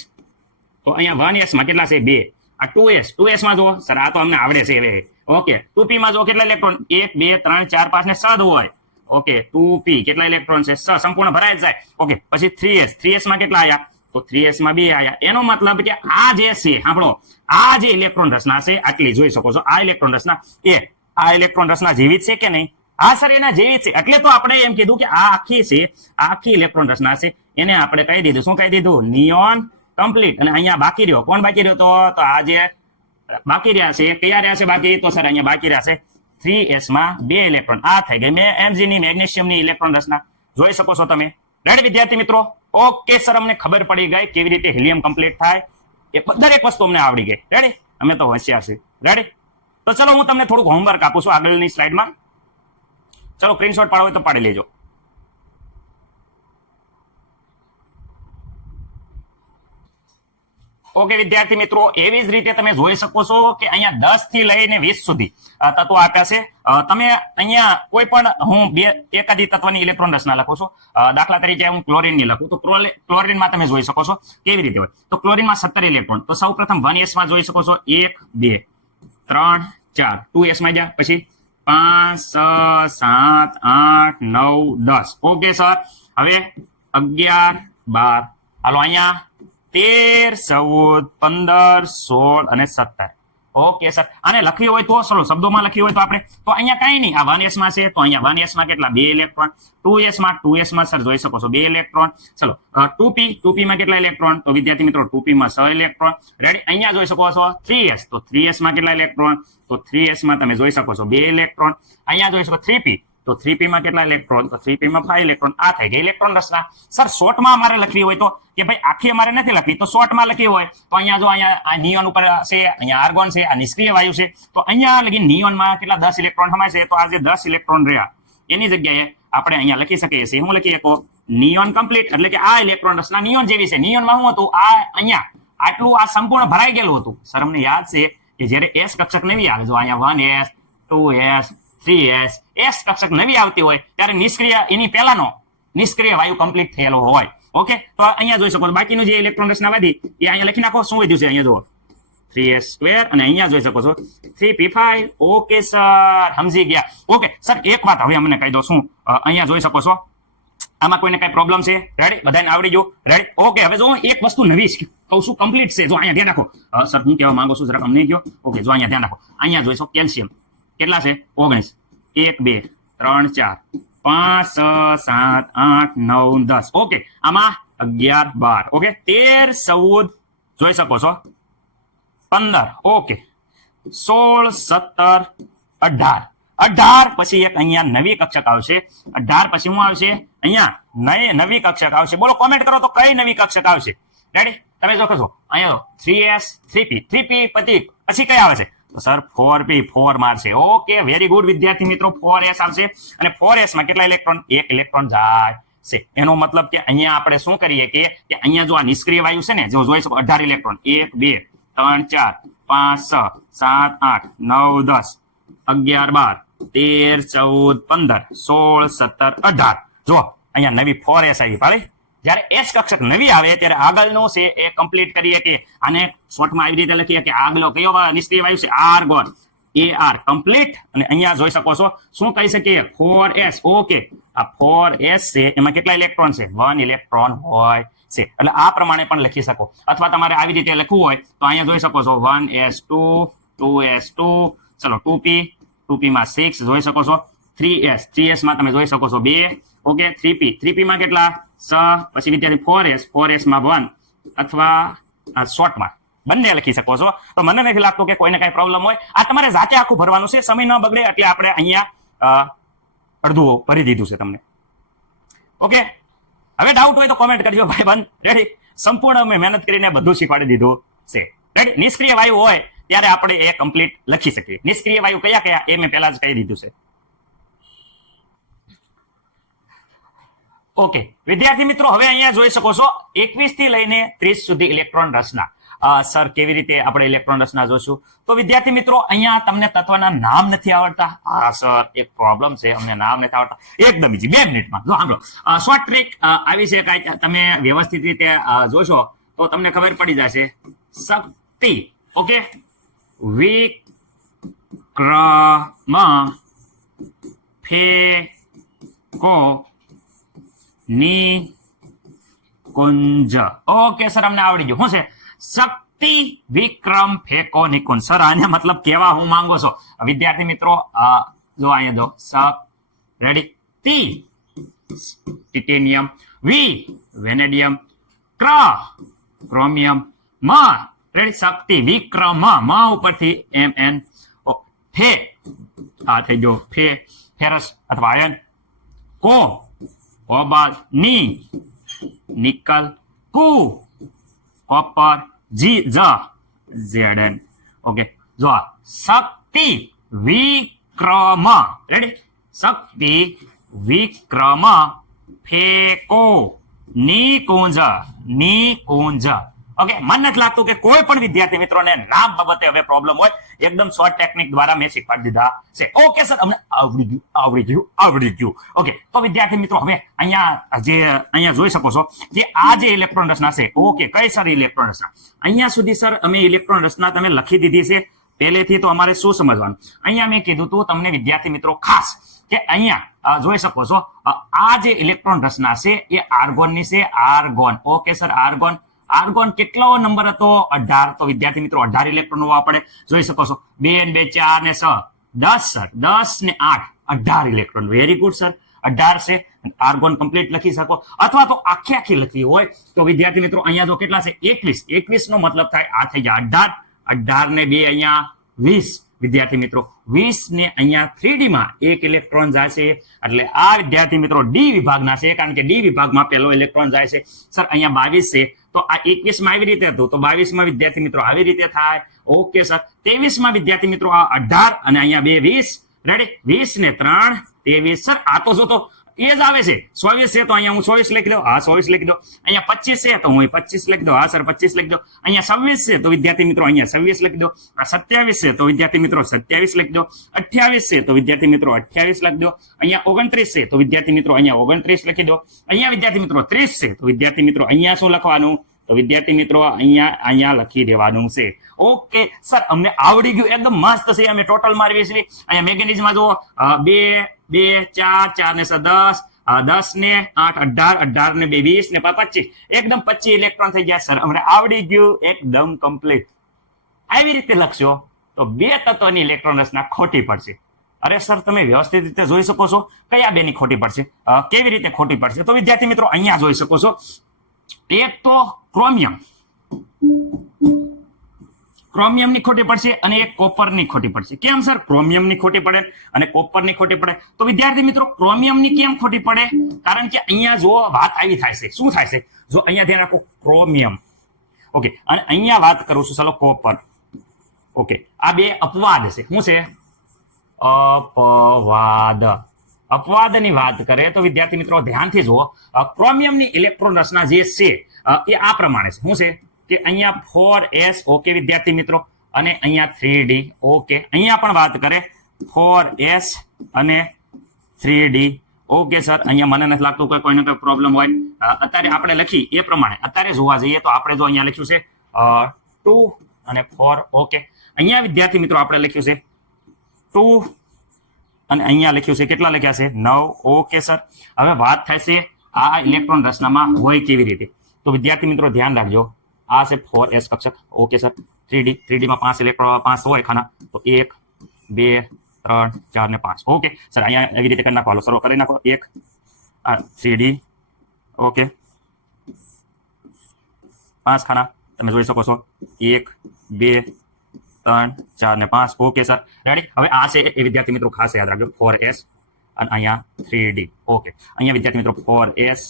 તો અહીંયા 1s માં કેટલા છે 2. આ 2s માં જો સર આ તો અમને આવડે છે હવે. ઓકે, 2p માં જો કેટલા ઇલેક્ટ્રોન 1 2 3 4 5 ને 7 હોય, ઓકે 2p કેટલા ઇલેક્ટ્રોન છે સંપૂર્ણ ભરાઈ જાય. ઓકે પછી 3s માં કેટલા આયા તો 3s માં 2 આયા. એનો મતલબ કે આ જે છે આપણો આ જે ઇલેક્ટ્રોન રચના છે આટલી જોઈ શકો છો. આ ઇલેક્ટ્રોન રચના આ ઇલેક્ટ્રોન રચના જીવિત છે કે નહીં? હા સર એના જીવિત છે. એટલે તો આપણે એમ કીધું કે આ આખી છે આખી ઇલેક્ટ્રોન રચના છે એને આપણે કહી દીધું શું કહી દીધું નિયોન કમ્પ્લીટ. અને અહીંયા બાકી રહ્યો કોણ બાકી રહ્યો તો આ જે બાકી રહ્યા છે કયા રહ્યા છે બાકી તો સર અહીંયા બાકી રહ્યા છે 3s માં 2 ઇલેક્ટ્રોન. આ થઈ ગઈ મેં Mg ની મેગ્નેશિયમની ઇલેક્ટ્રોન રચના જોઈ શકો છો તમે. રેડી વિદ્યાર્થી મિત્રો? ઓકે સર અમને ખબર પડી ગઈ કેવી રીતે હિલિયમ કમ્પ્લીટ થાય એ દરેક વસ્તુ અમને આવડી ગઈ. રેડી? અમે તો હોશિયાર છે. રેડી? તો ચલો હું તમને થોડુંક હોમવર્ક આપું છું આગળની સ્લાઇડમાં. ચલો સ્ક્રીનશોટ પાડો હોય તો પાડી લેજો. ઓકે વિદ્યાર્થી મિત્રો એવી જ રીતે તમે જોઈ શકો છો કે અહીંયા 10 થી લઈને 20 સુધી તત્વો આપ્યા છે. તમે અહીંયા કોઈ પણ હું એકાદી તત્વની ઇલેક્ટ્રોન રચના લખું છું. દાખલા તરીકે હું ક્લોરીનની લખું તો ક્લોરીનમાં તમે જોઈ શકો છો કેવી રીતે હોય. તો ક્લોરીનમાં 17 ઇલેક્ટ્રોન. તો સૌપ્રથમ 1s માં જોઈ શકો છો 1 2 3 4 2s માં ગયા પછી 5 6 7 8 9 10. ઓકે સર હવે 11 12 હાલો અહીંયા 13 14 15 16 અને 17. ઓકે સર આને લખવી હોય તો ચલો શબ્દોમાં લખવી હોય તો આપણે તો અહીંયા કઈ નહીં આ 1s માં છે તો અહીંયા 1s માં કેટલા 2 ઇલેક્ટ્રોન. 2s માં સર જોઈ શકો છો 2 ઇલેક્ટ્રોન. ચલો 2p માં કેટલા ઇલેક્ટ્રોન તો વિદ્યાર્થી મિત્રો 2p માં 6 ઇલેક્ટ્રોન. રેડી? અહીંયા જોઈ શકો છો 3s તો 3s માં કેટલા ઇલેક્ટ્રોન તો 3s માં તમે જોઈ શકો છો 2 ઇલેક્ટ્રોન. અહીંયા જોઈ શકો 3p તો 3p માં કેટલા ઇલેક્ટ્રોન તો 3p માં 5 ઇલેક્ટ્રોન. આ થઈ ગઈ ઇલેક્ટ્રોન રચના. સર શોર્ટમાં અમારે લખવી હોય તો કે ભાઈ આખી અમારે નથી લખવી તો શોર્ટમાં લખવી હોય તો અહીંયા જો અહીંયા આ નિયોન ઉપર છે અહીંયા આર્ગોન છે આ નિષ્ક્રિય વાયુ છે તો અહીંયા લગી નિયોનમાં કેટલા 10 ઇલેક્ટ્રોન સમાય છે તો આ જે 10 ઇલેક્ટ્રોન રહ્યા એની જગ્યાએ આપણે અહીંયા લખી શકીએ છીએ હું લખી શકો નિયોન કમ્પ્લીટ એટલે કે આ ઇલેક્ટ્રોન રચના નિયોન જેવી છે. નિયોનમાં શું હતું આ અહીંયા આટલું આ સંપૂર્ણ ભરાઈ ગયેલું હતું. સર અમને યાદ છે કે જ્યારે s કક્ષક નવી આવે જો અહીંયા 1s 2s 3s s કક્ષક નવી આવતી હોય ત્યારે નિષ્ક્રિય એની પહેલાનો નિષ્ક્રિય વાયુ કમ્પ્લીટ થયેલો હોય. ઓકે તો અહીંયા જોઈ શકો બાકીનું જે ઇલેક્ટ્રોન રચના વધી એ અહીંયા લખી નાખો શું વધ્યું છે અહીંયા જુઓ 3s² અને અહીંયા જોઈ શકો છો 3p5. ઓકે સર સમજી ગયા. ઓકે સર એક વાત હવે અમને કહી દો શું અહીંયા જોઈ શકો છો આમાં કોઈને કઈ પ્રોબ્લેમ છે? રેડી? બધાને આવડી ગયું? રેડી? ઓકે હવે જો એક વસ્તુ નવી છે કહું છું કમ્પ્લીટ છે જો અહીંયા ધ્યાન રાખો. સર હું કહેવા માંગુ છું જરાક અમને ગયો. ઓકે જો અહીંયા ધ્યાન રાખો અહીંયા જોઈશો કેલ્શિયમ કેટલા છે 19 1 2 3 4 5 6 7 8 9 10. ઓકે આમાં 11 12 ઓકે 13 14 જોઈ શકો છો 15 ઓકે 16 17 18 પછી એક અહીંયા નવી કક્ષક આવશે 18 પછી શું આવશે અહીંયા નવી કક્ષક આવશે. બોલો કોમેન્ટ કરો તો કઈ નવી કક્ષક આવશે? રેડી? તમે જો છો અહીંયા 3s 3p પછી કઈ આવે છે તો સર 4p 4 મારશે. ઓકે વેરી ગુડ વિદ્યાર્થી મિત્રો 4s આવશે અને 4s માં કેટલા ઇલેક્ટ્રોન 1 ઇલેક્ટ્રોન જાય છે. એનો મતલબ કે અહીંયા આપણે શું કરીએ કે અહીંયા જો આ નિષ્ક્રિય વાયુ છે ને જો જોઈ શકો 18 ઇલેક્ટ્રોન 1 2 3 4 5 6 7 8 9 10 11 12 13 14 15 16 17 18 જો અહીંયા નવી 4s આવી પાડી. જ્યારે s કક્ષક નવી આવે ત્યારે આગળનો છે એ કમ્પ્લીટ કરીએ કે આને શોર્ટમાં આવી રીતે લખીએ કે આગલો કયો નિષ્ક્રિય વાયુ છે આર્ગોન AR કમ્પ્લીટ. અને અહીંયા જોઈ શકો છો શું કહી શકીએ 4s. ઓકે આ 4s છે એમાં કેટલા ઇલેક્ટ્રોન છે 1 ઇલેક્ટ્રોન હોય છે એટલે આ પ્રમાણે પણ લખી શકો અથવા તમારે આવી રીતે લખવું હોય તો અહીંયા જોઈ શકો છો 1s2 2s2 ચલો 2p માં 6 જોઈ શકો છો 3s માં તમે જોઈ શકો છો 2 ઓકે 3p માં કેટલા 6 પછી વિદ્યાર્થી 4s માં 1 અથવા શોર્ટમાં બંને લખી શકો છો. તો મને નથી લાગતું કે કોઈને કઈ પ્રોબ્લેમ હોય. આ તમારે જાતે આખું ભરવાનું છે સમય ન બગડે એટલે આપણે અહીંયા અડધું ભરી દીધું છે તમને. ઓકે હવે ડાઉટ હોય તો કોમેન્ટ કરજો ભાઈ બંધ. રેડી? સંપૂર્ણ અમે મહેનત કરીને બધું શીખવાડી દીધું છે. રેડી? નિષ્ક્રિય વાયુ હોય ત્યારે આપણે એ કમ્પ્લીટ લખી શકીએ. નિષ્ક્રિય વાયુ કયા કયા એ મેં પહેલા જ કહી દીધું છે. ઓકે વિદ્યાર્થી મિત્રો હવે અહીંયા જોઈ શકો છો 21 થી લઈને 30 સુધી ઇલેક્ટ્રોન રચના. સર કેવી રીતે આપણે ઇલેક્ટ્રોન રચના જોશું? તો વિદ્યાર્થી મિત્રો અહીંયા તમને તત્વના નામ નથી આવડતા? હા સર એક પ્રોબ્લેમ છે અમને નામ નથી આવડતા. એકદમ ઈઝી 2 મિનિટમાં જો સાંભળો શોર્ટ ટ્રીક આવી છે કાંઈ તમે વ્યવસ્થિત રીતે જોશો તો તમને ખબર પડી જશે. શક્તિ ઓકે વિક્રમ કો ની કુંજ. ઓકે સર, અમને આવડી ગયું. શું છે? શક્તિ વિક્રમ ફેકો નિકુંજ. સર આને મતલબ કેવા હું માંગો છો વિદ્યાર્થી મિત્રો? જો અહીંયા જો રેડી. ટી ટિટેનિયમ, વી વેનેડિયમ, ક્રોમિયમ, મ રેડી શક્તિ વિક્રમ, મ ઉપરથી એમ ફે આ થઈ ગયો ફેરસ અથવા આયન, કો કોબાલ્ટ, ની નિકલ, કુ કોપર, ઝેડન. ઓકે, જો શક્તિ વિક્રમ રેડી. શક્તિ વિક્રમ ફેકો નિકુંજ. ઓકે, મને નથી લાગતું કે કોઈ પણ વિદ્યાર્થી મિત્રોને નામ બાબતે હવે પ્રોબ્લેમ હોય. એકદમ શોર્ટ ટેકનિક દ્વારા મેં શીખવાડી દીધા છે. ઓકે સર, અમને આવડી ગયું. ઓકે, તો વિદ્યાર્થી મિત્રો હવે અહીંયા જોઈ શકો છો કે આ જે ઇલેક્ટ્રોન રચના છે. ઓકે, કઈ સર ઇલેક્ટ્રોન રચના? અહીંયા સુધી સર અમે ઇલેક્ટ્રોન રચના તમે લખી દીધી છે પહેલેથી. તો અમારે શું સમજવાનું? અહીંયા મેં કીધું તું તમને વિદ્યાર્થી મિત્રો ખાસ કે અહીંયા જોઈ શકો છો આ જે ઇલેક્ટ્રોન રચના છે એ આર્ગોનની છે. આર્ગોન. ઓકે સર, આર્ગોન કેટલો નંબર હતો? 18. તો વિદ્યાર્થી મિત્રો 18 ઇલેક્ટ્રોન હોવા પડે. જોઈ શકો છો 2 ને 2 4 ને 6 10 સર, 10 ને 8 18 ઇલેક્ટ્રોન. વેરી ગુડ સર, 18 છે. આર્ગોન કમ્પ્લીટ લખી શકો અથવા તો આખી લખી હોય તો વિદ્યાર્થી મિત્રો અહીંયા જો કેટલા છે? 21 નો મતલબ થાય આ થઈ ગયા 18 ને 2 અહીંયા 20 વિદ્યાર્થી મિત્રો. 20 ને અહીંયા 3D માં એક ઇલેક્ટ્રોન જાય છે. એટલે આ વિદ્યાર્થી મિત્રો ડી વિભાગના છે, કારણ કે ડી વિભાગમાં પહેલો ઇલેક્ટ્રોન જાય છે. સર અહીંયા 22 છે, તો આ 21 માં આવી રીતે હતું, તો 22 માં વિદ્યાર્થી મિત્રો આવી રીતે થાય. ઓકે સર, 23 માં વિદ્યાર્થી મિત્રો આ 18 અને અહીંયા 2 20 રેડી. 20 ને 3 23. સર આ તો જો તો એ જ આવે છે. 24 છે તો અહીંયા હું 24 લખી દઉં. હા 24 લખી દો. અહીંયા 25 છે તો હું 25 લખી દઉં. હા સર 25 લખી દો. અહીંયા 26 છે તો વિદ્યાર્થી મિત્રો અહીંયા 26 લખી દો. આ 27 છે તો વિદ્યાર્થી મિત્રો 27 લખી દો. 28 છે તો વિદ્યાર્થી મિત્રો 28 લખી દો. અહીંયા 29 છે તો વિદ્યાર્થી મિત્રો અહીંયા 29 લખી દો. અહીંયા વિદ્યાર્થી મિત્રો 30 છે તો વિદ્યાર્થી મિત્રો અહીંયા શું લખવાનું? તો વિદ્યાર્થી મિત્રો અહીંયા લખી દેવાનું છે. ઓકે સર, અમને આવડી ગયું. એકદમ મસ્ત છે. અમે ટોટલ મારવી છે. અહીંયા મેકેનિઝમમાં જો 2 2 4 4 ને 10 10 ને 8 18 18 ને 2 20 ને 25 એકદમ 25 ઇલેક્ટ્રોન થઈ ગયા. સર અમને આવડી ગયું એકદમ કમ્પ્લીટ. આવી રીતે લખશો તો 2 તત્વની ઇલેક્ટ્રોન રચના ખોટી પડશે. અરે સર, તમે વ્યવસ્થિત રીતે જોઈ શકો છો કયા 2 ની ખોટી પડશે? કેવી રીતે ખોટી પડશે? તો વિદ્યાર્થી મિત્રો અહીંયા જોઈ શકો છો. એક તો ક્રોમિયમની ખોટી પડશે અને એક કોપરની ખોટી પડશે. કેમ સર ક્રોમિયમની ખોટી પડે અને કોપરની ખોટી પડે? તો વિદ્યાર્થી મિત્રો ક્રોમિયમની કેમ ખોટી પડે? કારણ કે અહીંયા જો વાત આવી થાય છે. શું થાય છે? જો અહીંયા ધ્યાન રાખો, ક્રોમિયમ. ઓકે, અને અહીંયા વાત કરું છું ચલો કોપર. ઓકે, આ 2 અપવાદ છે. શું છે? અપવાદની વાત કરે તો વિદ્યાર્થી મિત્રો ધ્યાનથી જુઓ. ક્રોમિયમની ઇલેક્ટ્રોન રચના જે છે એ આ પ્રમાણે છે. શું છે કે અહીંયા 4s. ઓકે વિદ્યાર્થી મિત્રો, અને અહીંયા 3d. ઓકે, અહીંયા પણ વાત કરે 4s અને 3d. ઓકે સર, અહીંયા મને નથી લાગતું કે કોઈને કોઈ પ્રોબ્લેમ હોય. અત્યારે આપણે લખી એ પ્રમાણે અત્યારે જોવા જઈએ તો આપણે જો અહીંયા લખ્યું છે 2 અને 4. ઓકે, અહીંયા વિદ્યાર્થી મિત્રો આપણે લખ્યું છે 2 અને અહીંયા લખ્યું છે કેટલા લખ્યા છે? 9. ઓકે સર, હવે વાત થાય છે આ ઇલેક્ટ્રોન રચનામાં હોય કેવી રીતે. તો વિદ્યાર્થી મિત્રો ધ્યાન રાખજો. આ છે 4s કક્ષક. ઓકે સર, 3d માં 5 ઇલેક્ટ્રોન 5 હોય ખાના, તો 1 2 3 4 ને 5. ઓકે સર, અહીંયા એવી રીતે કરી નાખો. હાલો સર્વ કરી નાખો. 1 3d. ઓકે, 5 ખાના તમે જોઈ શકો છો. 1 2 3 4 ને 5. Okay sir, ready. હવે આ છે એ વિદ્યાર્થી મિત્રો ખાસ યાદ રાખજો 4s અને અહીંયા 3d. ઓકે, અહીંયા વિદ્યાર્થી મિત્રો 4s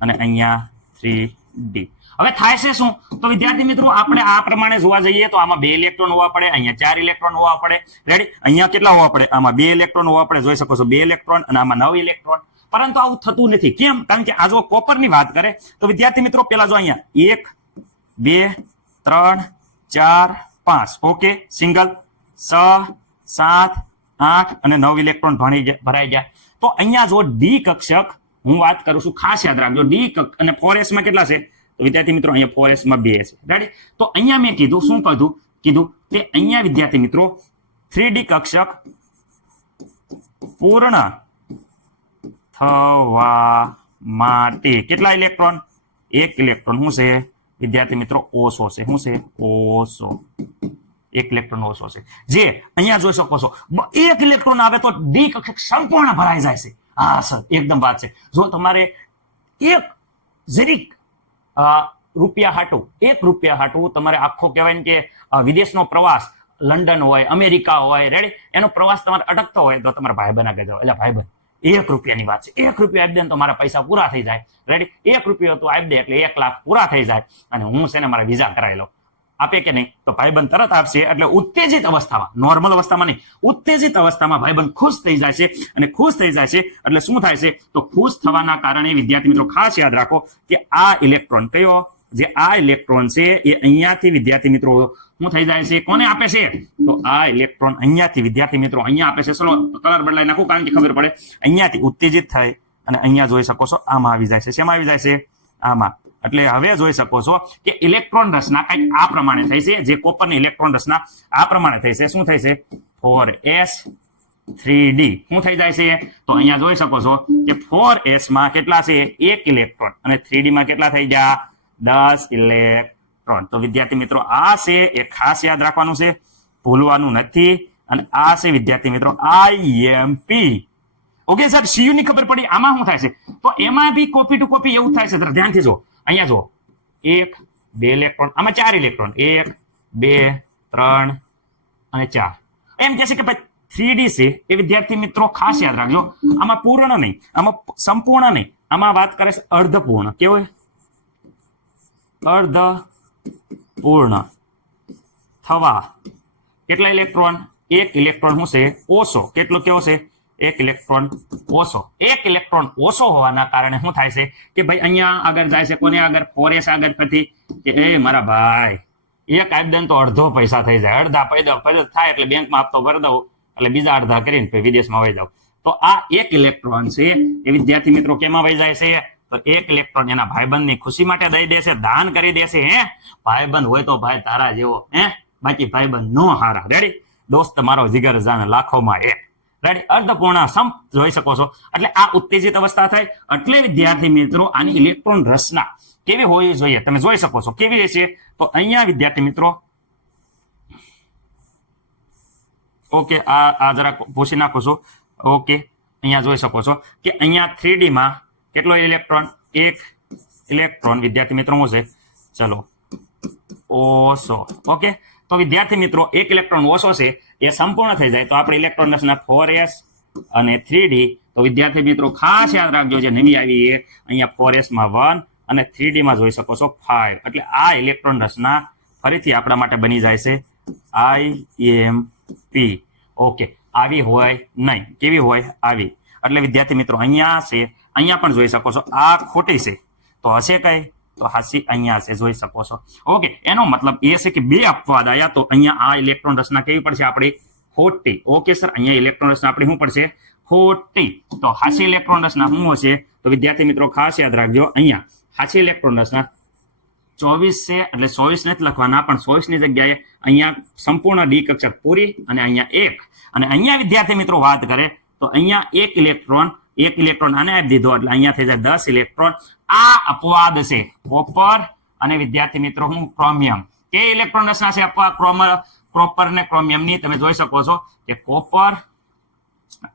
અને અહીંયા 3d. હવે થાય છે શું? તો વિદ્યાર્થી મિત્રો આપણે આ પ્રમાણે જોવા જઈએ તો આમાં 2 ઇલેક્ટ્રોન હોવા પડે, અહીંયા 4 ઇલેક્ટ્રોન હોવા પડે. રેડી. અહીંયા કેટલા હોવા પડે? આમાં 2 ઇલેક્ટ્રોન હોવા પડે. જોઈ શકો છો 2 ઇલેક્ટ્રોન અને આમાં 9 ઇલેક્ટ્રોન. પરંતુ આવું થતું નથી. કેમ? કારણ કે આ જો કોપરની વાત કરે તો વિદ્યાર્થી મિત્રો પેલા જો અહીંયા 1 2 3 4 5. ઓકે, સિંગલ 6 7 8 અને 9 ઇલેક્ટ્રોન ભરાઈ ગયા. તો અહીંયા જો ડી કક્ષક હું વાત કરું છું, ખાસ યાદ રાખજો. ડી અને 4s માં કેટલા છે? તો વિદ્યાર્થી મિત્રો અહીંયા 4s માં 2 છે. રાઈટ. તો અહીંયા મેં કીધું શું કીધું કે અહીંયા વિદ્યાર્થી મિત્રો 3d કક્ષક પૂર્ણ થવા માટે કેટલા ઇલેક્ટ્રોન? એક ઇલેક્ટ્રોન. શું છે વિદ્યાર્થી મિત્રો? ઓછો છે. શું છે? ઓછો. એક ઇલેક્ટ્રોન ઓછો છે. જે અહીંયા જોઈ શકો છો, એક ઇલેક્ટ્રોન આવે તો ડી કક્ષક સંપૂર્ણ ભરાઈ જાય છે. હા સર, એકદમ વાત છે. જો તમારે એક જરીક રૂપિયા હાટું તમારે આખો કહેવાય ને કે વિદેશનો પ્રવાસ, લંડન હોય, અમેરિકા હોય, રેડી, એનો પ્રવાસ તમારે અટકતો હોય તો તમારા ભાઈબંધ આગળ જાઓ, એટલે ભાઈબંધ 1 રૂપિયાની વાત છે, 1 રૂપિયા આપી દે તો મારા પૈસા પૂરા થઈ જાય. રેડી, 1 રૂપિયો તું આપી દે એટલે 1 લાખ પૂરા થઈ જાય અને હું છે ને મારા વિઝા કરાવી લઉં. આપે કે નહીં? તો ભાઈબંધ તરત આપશે. એટલે ઉત્તેજિત અવસ્થામાં, નોર્મલ અવસ્થામાં નહીં, ઉત્તેજિત અવસ્થામાં ભાઈબંધ ખુશ થઈ જાય છે. અને ખુશ થઈ જાય છે એટલે શું થાય છે? તો ખુશ થવાના કારણે વિદ્યાર્થી મિત્રો ખાસ યાદ રાખો કે આ ઇલેક્ટ્રોન કયો? જે આ ઇલેક્ટ્રોન છે એ અહીંયાથી વિદ્યાર્થી મિત્રો શું થઈ જાય છે? કોને આપે છે? તો આ ઇલેક્ટ્રોન અહીંયાથી વિદ્યાર્થી મિત્રો અહીંયા આપે છે. ચલો કલર બદલાઈ નાખું કારણ કે ખબર પડે. અહીંયાથી ઉત્તેજિત થાય અને અહીંયા જોઈ શકો છો આમાં આવી જાય છે. શેમાં આવી જાય છે? આમાં. એટલે હવે જોઈ શકો છો કે ઇલેક્ટ્રોન રચના કંઈક આ પ્રમાણે થઈ છે. જે કોપરની ઇલેક્ટ્રોન રચના આ પ્રમાણે થઈ છે. શું થઈ છે? 4s3d. શું થઈ જાય છે? તો અહીંયા જોઈ શકો છો કે 4s માં કેટલા છે? 1 ઇલેક્ટ્રોન અને 3d માં કેટલા થઈ ગયા? 10 ઇલેક્ટ્રોન. તો વિદ્યાર્થી મિત્રો આ છે એ ખાસ યાદ રાખવાનું છે, ભૂલવાનું નથી. અને આ છે વિદ્યાર્થી મિત્રો IMP. ઓકે સર, સીયુ ની ખબર પડી. આમાં શું થાય છે? તો એમાં બી કોપી ટુ કોપી એવું થાય છે. ધ્યાનથી જો, અહીંયા જો 1 2 ઇલેક્ટ્રોન, આમાં 4 ઇલેક્ટ્રોન, 1 2 3 અને 4. એમ કહે છે કે ભાઈ 3d છે એ વિદ્યાર્થી મિત્રો ખાસ યાદ રાખજો, આમાં પૂર્ણ નહીં, આમાં સંપૂર્ણ નહીં, આમાં વાત કરે છે અર્ધપૂર્ણ. કેવું? અર્ધપૂર્ણ થવા કેટલા ઇલેક્ટ્રોન? 1 ઇલેક્ટ્રોન શું છે? ઓછો. કેટલો કેવો છે? 1 ઇલેક્ટ્રોન ઓછો. 1 ઇલેક્ટ્રોન ઓછો હોવાના કારણે શું થાય છે કે ભાઈ અહીંયા આગળ જાય છે. કોને આગળ? 4s આગળ. પછી કે એ મારા ભાઈ એક આપી દે તો અડધો પૈસા થઈ જાય, અડધા પૈસા થાય એટલે બેંકમાં આપતો ભરી દઉં એટલે બીજા અડધા કરીને વિદેશમાં વહી જાવ. તો આ 1 ઇલેક્ટ્રોન છે એ વિદ્યાર્થી મિત્રો કેમાં વહી જાય છે? તો 1 ઇલેક્ટ્રોન એના ભાઈબંધની ખુશી માટે દઈ દેશે, દાન કરી દેશે. હે, ભાઈબંધ હોય તો ભાઈ તારા જેવો, હે, બાકી ભાઈબંધ નો હારા. રેડી, દોસ્ત મારો જીગર જાન લાખોમાં એક. રેડી, અર્ધપૂર્ણ સંપ જોઈ શકો છો. એટલે આ ઉત્તેજિત અવસ્થા થાય. એટલે વિદ્યાર્થી મિત્રો આની ઇલેક્ટ્રોન રચના કેવી હોવી જોઈએ તમે જોઈ શકો છો. કેવી હશે? તો અહીંયા વિદ્યાર્થી મિત્રો ઓકે, આ જરા પૂછી નાખું છું. ઓકે, અહીંયા જોઈ શકો છો કે અહીંયા 3d માં કેટલો ઇલેક્ટ્રોન? 1 ઇલેક્ટ્રોન વિદ્યાર્થી મિત્રો શું છે? ચલો ઓછો. ઓકે, તો વિદ્યાર્થી મિત્રો 1 ઇલેક્ટ્રોન ઓછો છે એ સંપૂર્ણ થઈ જાય તો આપણે ઇલેક્ટ્રોન રચના 4s અને 3d. તો વિદ્યાર્થી મિત્રો ખાસ યાદ રાખજો, જે નવી આવી એ અહીંયા 4s માં 1 અને 3d માં જોઈ શકો છો 5. એટલે આ ઇલેક્ટ્રોન રચના ફરીથી આપણા માટે બની જાય છે IMP. ઓકે, આવી હોય નહીં. કેવી હોય? આવી. એટલે વિદ્યાર્થી મિત્રો અહીંયા છે, અહીંયા પણ જોઈ શકો છો આ ખોટી છે તો હશે કઈ? તો હાસી અહીંયા છે, જોઈ શકો છો. ઓકે, એનો મતલબ એ છે કે 2 અપવાદ આવ્યા તો અહીંયા આ ઇલેક્ટ્રોન રચના કેવી પડશે આપણી? ખોટી. ઓકે સર, અહીંયા ઇલેક્ટ્રોન રચના આપણી શું પડશે? ખોટી. તો હાસી ઇલેક્ટ્રોન રચના શું હશે? તો વિદ્યાર્થી મિત્રો ખાસ યાદ રાખજો, અહીંયા હાસી ઇલેક્ટ્રોન રચના 24 છે એટલે 24 નથી લખવાના, પણ 24 ની જગ્યાએ અહીંયા સંપૂર્ણ ડી કક્ષક પૂરી અને અહીંયા 1. અને અહીંયા વિદ્યાર્થી મિત્રો વાત કરે તો અહીંયા 1 ઇલેક્ટ્રોન આને આપી દીધો એટલે અહીંયા થઈ જાય 10 ઇલેક્ટ્રોન. આ અપવાદ છે કોપર અને વિદ્યાર્થી મિત્રો હું ક્રોમિયમ. કે ઇલેક્ટ્રોન રચના છે અપવાદ કોપર ને ક્રોમિયમ ની. તમે જોઈ શકો છો કે કોપર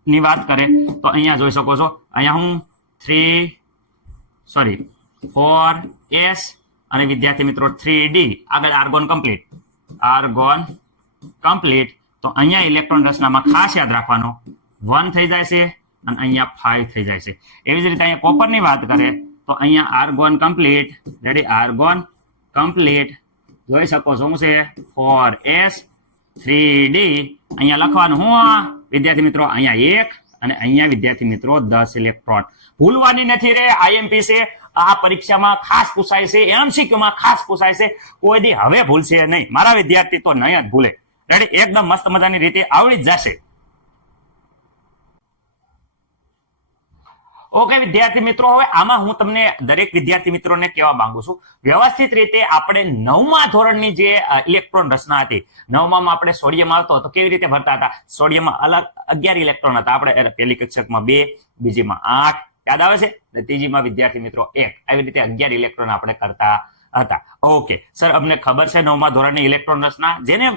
ની વાત કરે તો અહીંયા જોઈ શકો છો અહીંયા હું 4s અને વિદ્યાર્થી મિત્રો 3d આગળ આર્ગોન કમ્પ્લીટ. તો અહીંયા ઇલેક્ટ્રોન રચનામાં ખાસ યાદ રાખવાનો 1 થઈ જાય છે અને અહીંયા 5 થઈ જાય છે. એવી જ રીતે અહીંયા કોપરની વાત કરે તો અહીંયા argon complete. Ready, argon complete જોઈ શકો છો શું છે? 4s 3d. અહીંયા લખવાનું હું વિદ્યાર્થી મિત્રો અહીંયા 1 અને અહીંયા વિદ્યાર્થી મિત્રો 10 ઇલેક્ટ્રોન. ભૂલવાની નથી રે, IMP છે. આ પરીક્ષામાં ખાસ પૂછાય છે, MCQ માં ખાસ પૂછાય છે. કોઈ દી હવે ભૂલશે નહીં. મારા વિદ્યાર્થી તો નહીં જ ભૂલે. રેડી, એકદમ મસ્ત મજાની રીતે આવડી જ જશે. ઓકે વિદ્યાર્થી મિત્રો, હવે આમાં હું તમને દરેક વિદ્યાર્થી મિત્રોને કહેવા માંગુ છું, વ્યવસ્થિત રીતે આપણે 9મા ધોરણની જે ઇલેક્ટ્રોન રચના હતી, 9માં આપણે સોડિયમ આવતો તો કેવી રીતે ભરતા હતા? સોડિયમમાં અલગ 11 ઇલેક્ટ્રોન હતા. આપણે પહેલી કક્ષકમાં 2, બીજીમાં 8, યાદ આવે છે? ત્રીજીમાં વિદ્યાર્થી મિત્રો 1. આવી રીતે 11 ઇલેક્ટ્રોન આપણે કરતા હતા. ઓકે સર, અમને ખબર છે 9મા ધોરણની ઇલેક્ટ્રોન રચના, જેને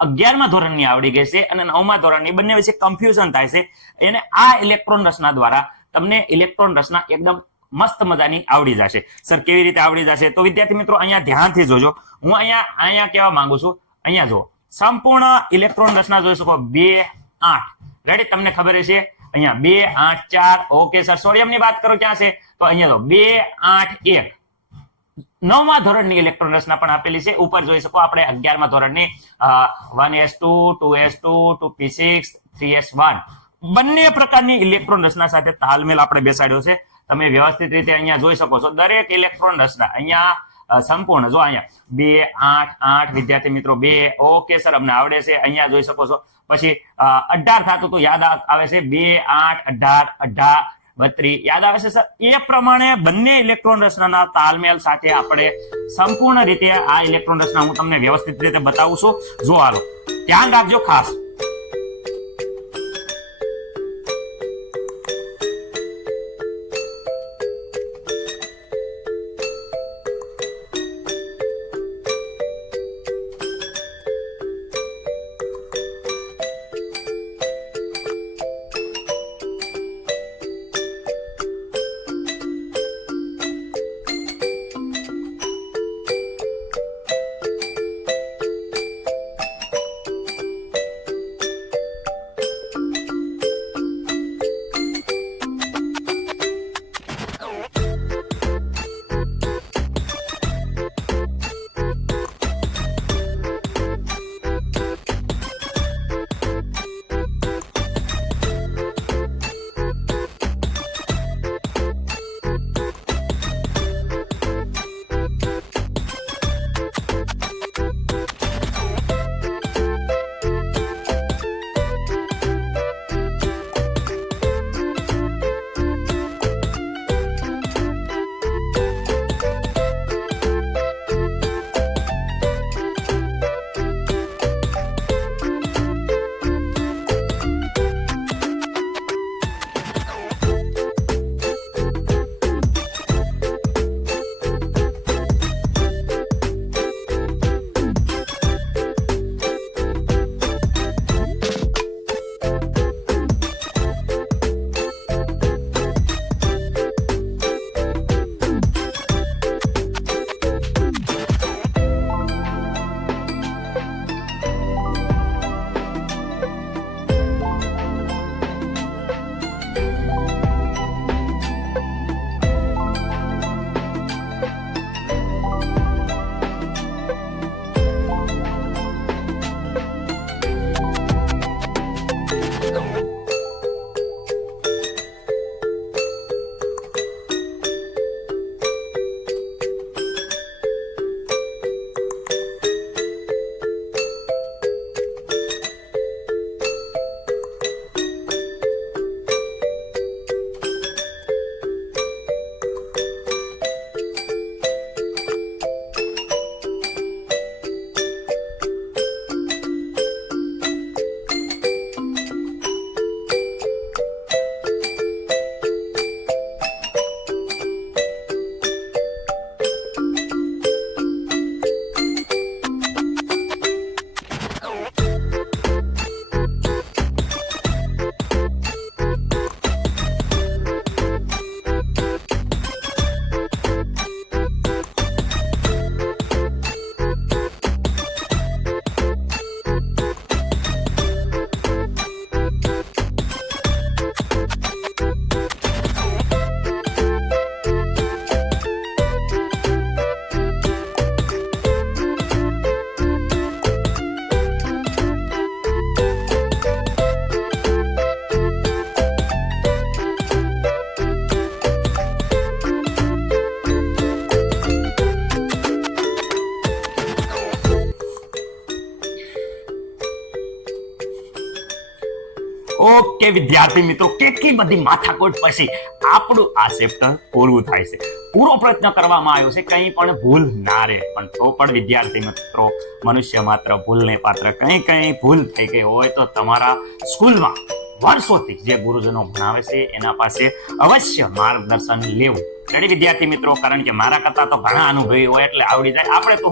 11મા ધોરણની આવડી ગઈ છે અને 9મા ધોરણની બંને વચ્ચે કન્ફ્યુઝન થાય છે, એને આ ઇલેક્ટ્રોન રચના દ્વારા તમને ઇલેક્ટ્રોન રચના એકદમ મસ્ત મજાની આવડી જશે. સર કેવી રીતે આવડી જશે? તો વિદ્યાર્થી મિત્રો અહીંયા ધ્યાનથી જોજો. હું અહીંયા કહેવા માંગુ છું, અહીંયા જો સંપૂર્ણ ઇલેક્ટ્રોન રચના જોઈ શકો 2 8. રેડી? તમને ખબર છે અહીંયા 2 8 4. ઓકે સર, સોડિયમની વાત કરો ક્યાં છે? તો અહીંયા જો 2 8 1. 9મા ધોરણની ઇલેક્ટ્રોન રચના પણ આપેલી છે. ઉપર જોઈ શકો આપણે 11મા ધોરણની 1s2 2s2 2p6 3s1 બંને પ્રકારની ઇલેક્ટ્રોન રચના સાથે તાલમેલ આપણે બેસાડ્યો છે. તમે વ્યવસ્થિત રીતે અહીંયા જોઈ શકો છો દરેક ઇલેક્ટ્રોન રચના અહીંયા સંપૂર્ણ જો અહીંયા 2 8 8 વિદ્યાર્થી મિત્રો 2. ઓકે સર, અમને આવડે છે. અહીંયા જોઈ શકો છો પછી 18 થતું તો યાદ આવે છે 2 8 18 32 યાદ આવે છે સર. એ પ્રમાણે બંને ઇલેક્ટ્રોન રચનાના તાલમેલ સાથે આપણે સંપૂર્ણ રીતે આ ઇલેક્ટ્રોન રચના હું તમને વ્યવસ્થિત રીતે બતાવું છું. જો હાલો ધ્યાન રાખજો ખાસ. ઓકે વિદ્યાર્થી મિત્રો, કેટલી બધી માથાકૂટ પછી આપણું આ ચેપ્ટર પૂરું થાય છે. પૂરો પ્રયત્ન કરવામાં આવ્યો છે કંઈ પણ ભૂલ ના રહે, પણ તો પણ વિદ્યાર્થી મિત્રો મનુષ્ય માત્ર ભૂલને પાત્ર. કંઈ ભૂલ થઈ ગઈ હોય તો તમારા સ્કૂલમાં વર્ષોથી જે ગુરુજનો ભણાવે છે એના પાસે અવશ્ય માર્ગદર્શન લેવું. રેડી વિદ્યાર્થી મિત્રો? કારણ કે મારા કરતા તો ઘણા અનુભવી હોય એટલે આવડી જાય. આપણે તો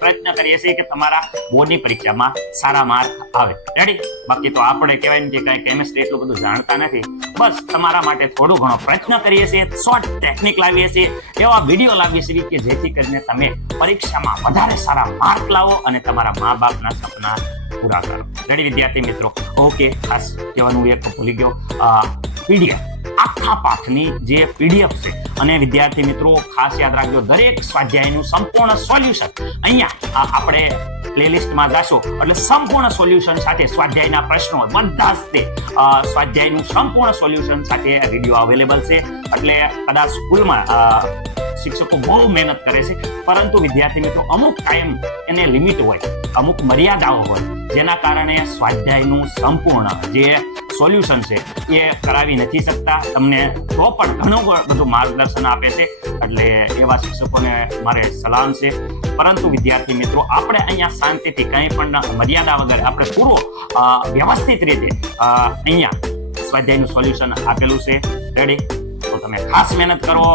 પ્રયત્ન કરીએ છીએ કે તમારા બોર્ડની પરીક્ષામાં સારા માર્ક આવે. રેડી? બાકી તો આપણે કહેવાય ને કે કઈ કેમિસ્ટ્રી એટલું બધું જાણતા નથી. બસ તમારા માટે થોડું ઘણો પ્રયત્ન કરીએ છીએ, શોર્ટ ટેકનિક લાવીએ છીએ, એવા વિડીયો લાવીએ છીએ કે જેથી કરીને તમે પરીક્ષામાં વધારે સારા માર્ક લાવો અને તમારા મા બાપના સપના પૂરા કરો. રેડી વિદ્યાર્થી મિત્રો? ઓકે, ખાસ કહેવાનું એક ભૂલી ગયો, પીડીએફ આખા પાઠની જે પીડીએફ છે, અને વિદ્યાર્થી મિત્રો ખાસ યાદ રાખજો, દરેક સ્વાધ્યાયનું સંપૂર્ણ સોલ્યુશન અહીંયા આપણે પ્લેલિસ્ટમાં જાશો એટલે સંપૂર્ણ સોલ્યુશન સાથે સ્વાધ્યાયના પ્રશ્નો બધા જ તે સ્વાધ્યાયનું સંપૂર્ણ સોલ્યુશન સાથે વિડીયો અવેલેબલ છે. એટલે કદાચ સ્કૂલમાં શિક્ષકો બહુ મહેનત કરે છે, પરંતુ વિદ્યાર્થી મિત્રો અમુક ટાઈમ એને લિમિટ હોય, અમુક મર્યાદાઓ હોય, જેના કારણે સ્વાધ્યાયનું સંપૂર્ણ જે સોલ્યુશન છે એ કરાવી નથી શકતા. તમને તો પણ ઘણું બધું માર્ગદર્શન આપે છે, એટલે એવા શિક્ષકોને મારે સલામ છે. પરંતુ વિદ્યાર્થી મિત્રો આપણે અહીંયા શાંતિથી કંઈ પણ મર્યાદા વગર આપણે પૂરો વ્યવસ્થિત રીતે અહીંયા સ્વાધ્યાયનું સોલ્યુશન આપેલું છે. રેડી? તો તમે ખાસ મહેનત કરો,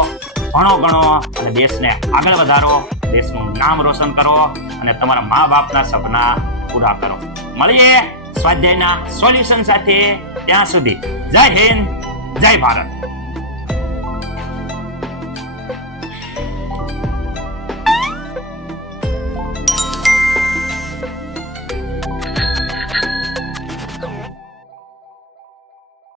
ભણો ગણો અને દેશને આગળ વધારો, દેશનું નામ રોશન કરો અને તમારા મા બાપના સપના પૂરા કરો. મળીએ સ્વાધ્યાયના સોલ્યુશન સાથે. ત્યાં સુધી જય હિન્દ, જય ભારત.